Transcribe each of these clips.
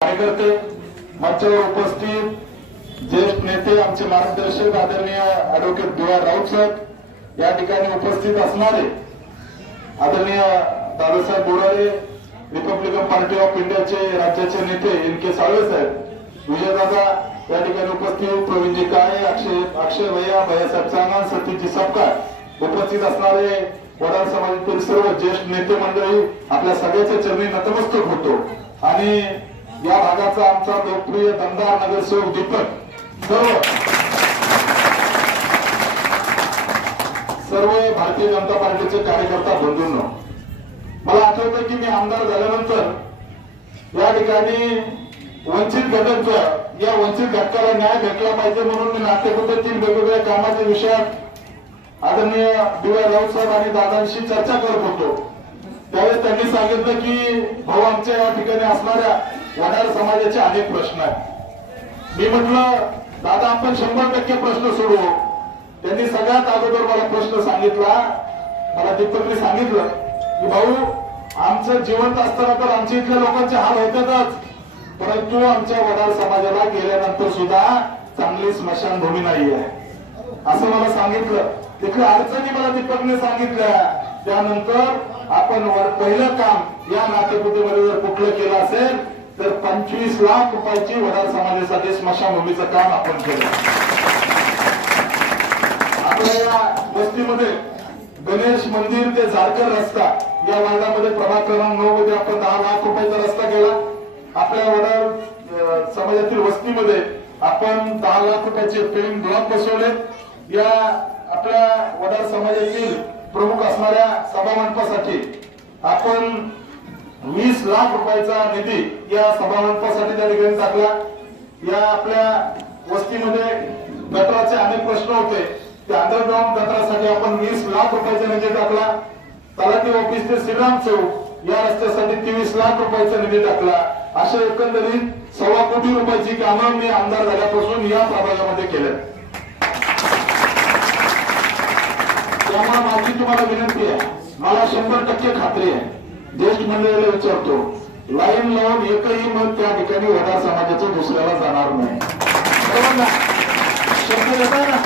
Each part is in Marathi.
कार्यकर्ते मंचावर उपस्थित ज्येष्ठ नेते आमचे मार्गदर्शक आदरणीय ऍडव्होकेट बी राऊत साहेब या ठिकाणी उपस्थित असणारे आदरणीय Dadasaheb Borade Republican party of इंडियाचे राज्याचे नेते एन के साळवे साहेब विजयदादा या ठिकाणी उपस्थित प्रवीणजी काळे अक्षय अक्षय भैया भैयासाहेब चांगा सतीशजी सपकाळ उपस्थित असणारे वडार समाजातील सर्व ज्येष्ठ नेते मंडळी आपल्या सगळ्याच्या चरणी नतमस्तक होतो. आणि या भागाचा आमचा लोकप्रिय दमदार नगरसेवक दीपक. सर्व सर्व भारतीय जनता पार्टीचे कार्यकर्ता बंधूंनो मला आठवतं की मी आमदार झाल्यानंतर या ठिकाणी वंचित घटकचं या वंचित घटकाला न्याय भेटला पाहिजे म्हणून मी नाट्यपद्धतीतील वेगवेगळ्या कामाच्या विषयात आदरणीय डी राऊत साहेब आणि दादांशी चर्चा करत होतो. त्यावेळेस त्यांनी सांगितलं की भाऊ आमच्या या ठिकाणी असणाऱ्या वडार समाजाचे अनेक प्रश्न आहेत. मी म्हटलं दादा आपण शंभर टक्के प्रश्न सोडवू. त्यांनी सगळ्यात अगोदर मला प्रश्न सांगितला. मला दीपकने सांगितलं की भाऊ आमचं जिवंत असताना तर आमच्या इथल्या लोकांचे हाल होतातच. परंतु आमच्या वडार समाजाला गेल्यानंतर सुद्धा चांगली स्मशानभूमी नाही आहे असं मला सांगितलं. तिथल्या अडचणी मला दीपकने सांगितल्या. त्यानंतर आपण पहिलं काम या नातेपुतीमध्ये जर कुठलं केलं असेल तर पंचवीस लाख रुपयाची वडार समाजासाठी स्मशानभूमीचं काम आपण केलं. आपल्या या वस्तीमध्ये गणेश मंदिर ते झारकर रस्ता या वार्डामध्ये प्रभाग क्रमांक नऊ मध्ये आपण दहा लाख रुपयाचा रस्ता केला. आपल्या वडार समाजातील वस्तीमध्ये आपण दहा लाख रुपयाचे पेन ब्लॉक बसवले. या आपल्या वडार समाजातील प्रमुख असणाऱ्या सभामंडपासाठी आपण वीस लाख रुपयाचा निधी या सभामंडपासाठी त्या ठिकाणी टाकला. या आपल्या वस्तीमध्ये गटाचे अनेक प्रश्न होते. त्या अंडरग्राऊंड गटारासाठी आपण वीस लाख रुपयाचा निधी टाकला. तलाठी ऑफिस ते श्रीराम चौक या रस्त्यासाठी तेवीस लाख रुपयाचा निधी टाकला. अशा एकंदरीत सव्वा कोटी रुपयाची कामं मी आमदार झाल्यापासून या प्रभागामध्ये केल्या त्यामुळे माझी तुम्हाला विनंती आहे. मला शंभर टक्के खात्री आहे. ज्येष्ठ मंडळीला विचारतो लाईन लावून एकही मत त्या ठिकाणी वडार समाजाचं दुसऱ्याला जाणार नाही. शंभर येताय ना?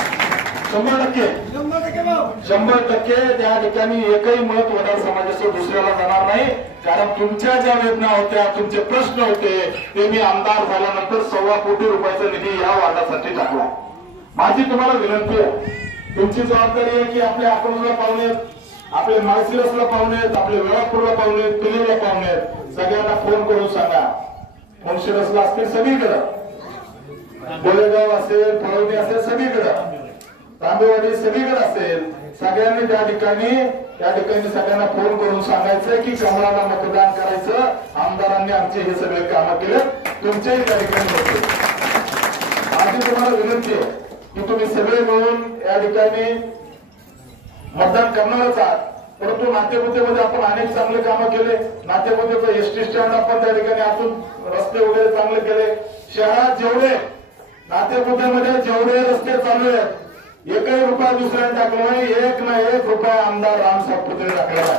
शंभर टक्के? शंभर टक्के त्या ठिकाणी एकही मत वडार समाजाचं दुसऱ्याला जाणार नाही. कारण तुमच्या ज्या वेदना होत्या तुमचे प्रश्न होते ते मी आमदार झाल्यानंतर सव्वा कोटी रुपयाचा निधी या वार्डासाठी टाकला. माझी तुम्हाला विनंती आहे. तुमची जबाबदारी आहे की आपल्या अकोल्याला पाहुणे आपले माळशिरसला पाहुणे आहेत, आपले वेळापूरला पाहुणे आहेत, पिलेला पाहुणे आहेत. सगळ्यांना फोन करून सांगा. मुळशिरसला असतील सगळीकडं. बोलेगाव असेल फळवणी असेल सगळीकडं. तांबेवाडी सगळीकडे असेल. सगळ्यांनी त्या ठिकाणी त्या ठिकाणी सगळ्यांना फोन करून सांगायचं की कमळाला मतदान करायचं. आमदारांनी आमचे हे सगळे काम केले तुमच्याही त्या ठिकाणी होते. माझी तुम्हाला विनंती आहे की तुम्ही सगळे मिळून या ठिकाणी मतदान करणारच आहात. परंतु नातेपुतेमध्ये आपण अनेक चांगले कामं केले. नातेपुतेचं एस टी स्टँड आपण त्या ठिकाणी आतून रस्ते वगैरे चांगले केले. शहरात जेवढे नातेपुतेमध्ये जेवढे रस्ते चालू आहेत एकही रुपया दुसऱ्याने टाकला नाही. एक ना एक रुपया आमदार राम सातपुते टाकलेला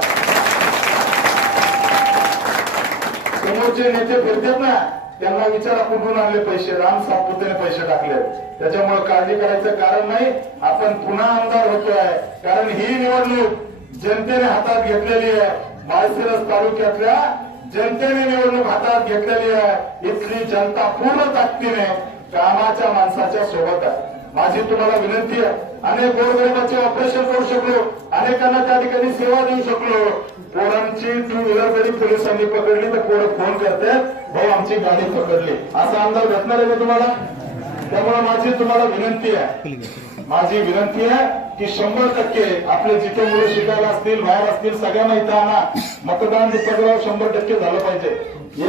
समोरचे नेते फिरतात ना. त्यांना विचारा कुठून आणले पैसे. राम सातपुतेने पैसे टाकले. त्याच्यामुळे काळजी करायचं कारण नाही. आपण पुन्हा आमदार होतोय. कारण ही निवडणूक जनतेने हातात घेतलेली आहे. माळशिरस तालुक्यातल्या जनतेने निवडणूक हातात घेतलेली आहे. इथली जनता पूर्ण ताकदीने कामाच्या माणसाच्या सोबत आहे. माझी तुम्हाला विनंती आहे. अनेक गोरगरिबाचे ऑपरेशन करू शकलो. अनेकांना त्या ठिकाणी सेवा देऊ शकलो. पोरांची टू व्हीलर जरी पोलिसांनी पकडली तर पोरं फोन करतात भाऊ आमची गाडी पकडली. असा आमदार भेटणार आहे का तुम्हाला? त्यामुळे माझी तुम्हाला विनंती आहे. माझी विनंती आहे की शंभर टक्के आपले जिथे मुलं शिकायला असतील बाहेर असतील सगळ्यांना इथं आणा. मतदान दीपकराव शंभर टक्के झालं पाहिजे.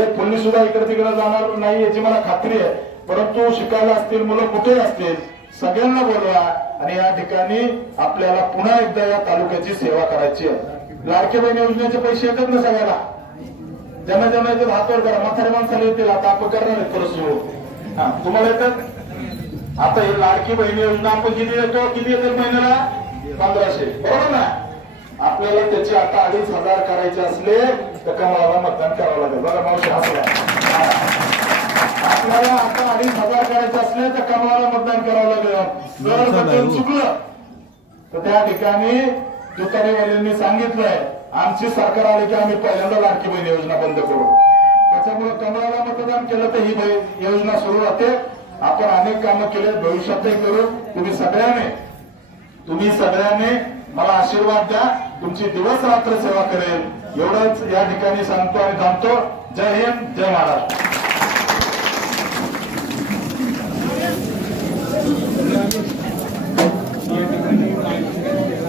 एक पोलीस सुद्धा इकडे तिकडे जाणार नाही याची मला खात्री आहे. परंतु शिकायला असतील मुलं कुठे असतील? सगळ्यांना बोलवा आणि या ठिकाणी आपल्याला पुन्हा एकदा या तालुक्याची सेवा करायची आहे. लाडके बहीण योजनेचे पैसे येतात ना सगळ्याला? ज्यांना ज्यांना येतात हातवर करा. म्हातारे माणसाला येतील. आता आपण करणार आहेत परत सुरू. हा तुम्हाला येतात? आता ही लाडकी बहीण योजना आपण किती देतो? किती येतात महिन्याला? पंधराशे. बरोबर ना? आपल्याला त्याचे आता अडीच हजार करायचे असले तर कमळाला मतदान करावं लागेल. बघा मावशी हसला आता अडीच हजार करायचे असले तर कमळाला मतदान करावं लागेल जर बटन चुकलं तर त्या ठिकाणी तुतारीवाल्यांनी सांगितलंय आमची सरकार आली की आम्ही पहिल्यांदा लाडकी बहीण योजना बंद करू. त्याच्यामुळे कमळाला मतदान केलं तर ही योजना सुरू राहते आपण अनेक कामं केले भविष्यातही करू. तुम्ही सगळ्यांनी तुम्ही सगळ्यांनी मला आशीर्वाद द्या. तुमची दिवस रात्र सेवा करेल. एवढंच या ठिकाणी सांगतो आणि थांबतो. जय हिंद जय महाराष्ट्र. Thank you.